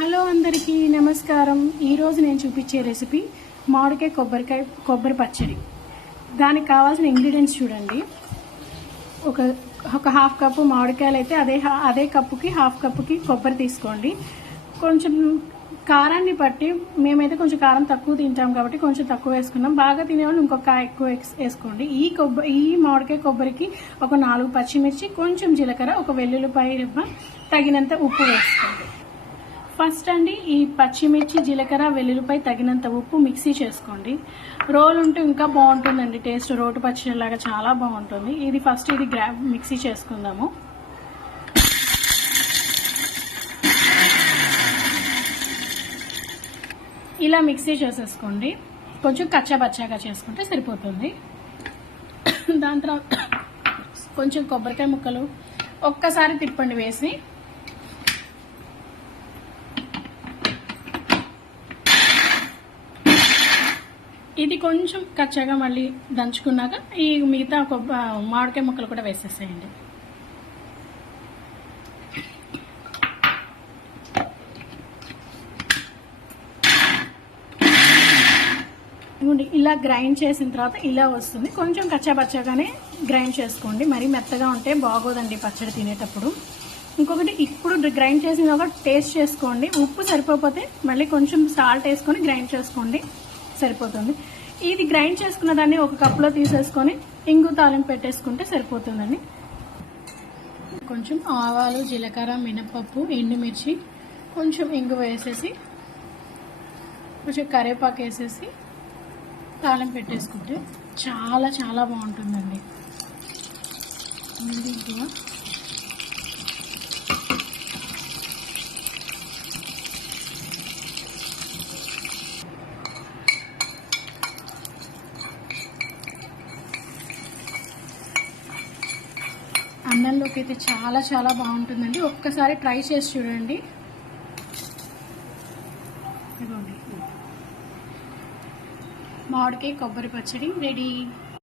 Hello అందరికీ నమస్కారం. ఈరోజు నేను చూపించే రెసిపీ మామిడికాయ కొబ్బరి పచ్చడి. దానికి కావాల్సిన ఇంగ్రీడియంట్స్ చూడండి. ఒక హాఫ్ కప్పు మామిడికాయలు అయితే అదే కప్పుకి హాఫ్ కప్పుకి కొబ్బరి తీసుకోండి. కొంచెం కారాన్ని బట్టి మేమైతే కొంచెం కారం తక్కువ తింటాం కాబట్టి కొంచెం తక్కువ వేసుకున్నాం. బాగా తినేవాళ్ళు ఇంకొక కాయ ఎక్కువ వేసుకోండి. ఈ మామిడికాయ కొబ్బరికి ఒక 4 పచ్చిమిర్చి, కొంచెం జీలకర్ర, ఒక వెల్లుల్లిపాయ రెబ్బ, తగినంత ఉప్పు వేసుకోండి. ఫస్ట్ అండి ఈ పచ్చిమిర్చి, జీలకర్ర, వెల్లుల్లిపాయ తగినంత ఉప్పు మిక్సీ చేసుకోండి. రోల్ ఉంటే ఇంకా బాగుంటుందండి టేస్ట్. రోటి పచ్చడిలాగా చాలా బాగుంటుంది. ఇది ఫస్ట్ మిక్సీ చేసుకుందాము. ఇలా మిక్సీ చేసేసుకోండి. కొంచెం కచ్చాబచ్చాగా చేసుకుంటే సరిపోతుంది. దాని తర్వాత కొంచెం కొబ్బరికాయ ముక్కలు ఒక్కసారి తిప్పండి వేసి. ఇది కొంచెం కచ్చగా మళ్ళీ దంచుకున్నాక ఈ మిగతా మామిడికాయ ముక్కలు కూడా వేసేసేయండి. ఇలా గ్రైండ్ చేసిన తర్వాత ఇలా వస్తుంది. కొంచెం కచ్చాబచ్చాగానే గ్రైండ్ చేసుకోండి. మరీ మెత్తగా ఉంటే బాగోదండి పచ్చడి తినేటప్పుడు. ఇంకొకటి, ఇప్పుడు గ్రైండ్ చేసిన ఒక టేస్ట్ చేసుకోండి. ఉప్పు సరిపోతే మళ్ళీ కొంచెం సాల్ట్ వేసుకొని గ్రైండ్ చేసుకోండి, సరిపోతుంది. ఇది గ్రైండ్ చేసుకున్న దాన్ని ఒక కప్లో తీసేసుకొని ఇంగు తాలింపు పెట్టేసుకుంటే సరిపోతుందండి. కొంచెం ఆవాలు, జీలకర్ర, మినపప్పు, ఎండుమిర్చి, కొంచెం ఇంగు వేసేసి కొంచెం కరివేపాకు వేసేసి తాలింపు పెట్టేసుకుంటే చాలా చాలా బాగుంటుందండి. ఇంకా అన్నంలోకి అయితే చాలా చాలా బాగుంటుందండి. ఒక్కసారి ట్రై చేసి చూడండి. మామిడికాయ కొబ్బరి పచ్చడి రెడీ.